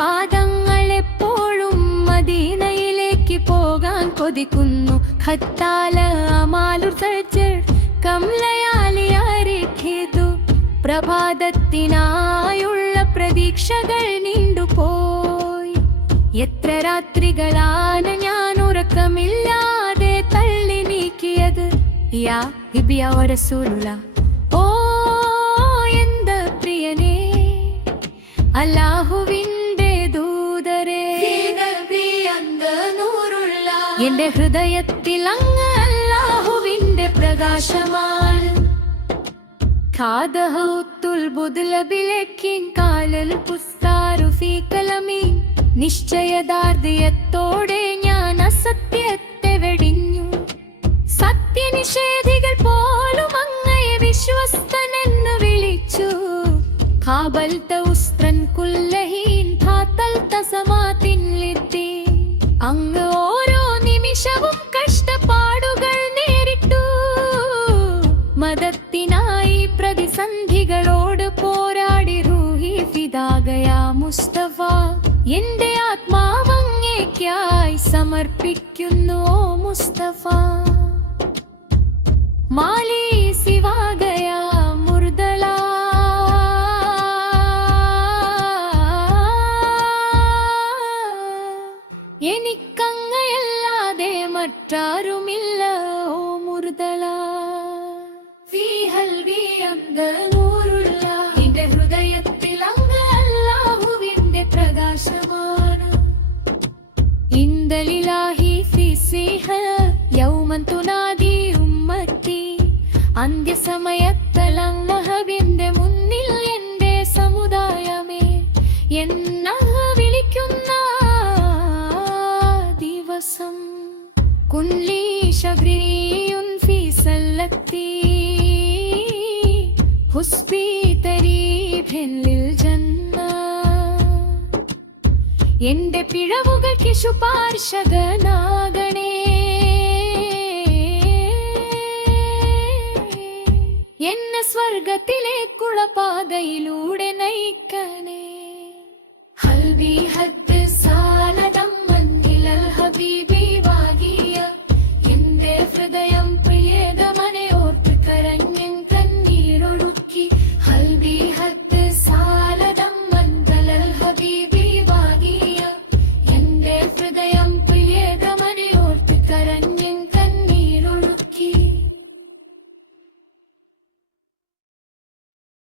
പാദങ്ങൾ എപ്പോഴും മദീനയിലേക്ക് പോകാൻ കൊതിക്കുന്നു. ഖത്താല അമാലുർ സജ്ജർ കംലയാലിയാരിഖിതു. പ്രഭാതത്തിനായുള്ള പ്രതീക്ഷകൾ നീണ്ടുപോയി. എത്ര രാത്രികളാണ് ഞാൻ ഉറക്കമില്ലാതെ തള്ളി നീക്കിയത്. യാ ബിബിയ റസൂലുള്ളാ, ഓ എന്ത് പ്രിയനേ, അല്ലാഹുവിന്റെ ദൂതരേ, എന്റെ ഹൃദയത്തിൽ അങ്ങ് അല്ലാഹുവിന്റെ പ്രകാശമാണ്. നിശ്ചയദാർഢ്യത്തോടെ ഞാൻ അസത്യത്തെ വെടിഞ്ഞു. സത്യനിഷേധികൾ പോലും അങ്ങയെ വിശ്വസ്തനെന്ന് വിളിച്ചു. അങ്ങ് ഓരോ നിമിഷവും കഷ്ടപ്പാടുകൾ നേരിട്ടു. മതത്തിനായി പ്രതിസന്ധികളോട് പോരാടി റൂഹി ഫിദാഗയാ മുസ്തഫ. എന്റെ ആത്മാവ് അങ്ങേയ്ക്കായി സമർപ്പിക്കുന്നു ഓ മുസ്തഫ. മാലി സിവാഗയാ മുർദല, എനിക്കങ്ങയല്ലാതെ മറ്റാരുമില്ല ഓ മുർദല. എന്റെ ഹൃദയത്തിൽ അങ്ങ് അല്ലാഹുവിന്റെ പ്രകാശമാണ്. ഇന്ദലിലാഹി ഫിസിഹ യൗമൻ തുനാദി ഉമ്മത്തി. അന്ത്യസമയത്തലങ്ങഹബിന്റെ മുന്നിൽ എന്റെ സമുദായമേ എന്നഹ വിളിക്കുന്ന ദിവസം. കുൻലി ശഗ്രിയുൻ ഫി സല്ലത്തി ഹുസ്ബി തരീബിൻ ലിൽ ജന്ന. എന്റെ പിഴവുകൾക്ക് ശുപാർശകനാകണേ. എന്നെ സ്വർഗത്തിലേക്കുള്ള പാതയിലൂടെ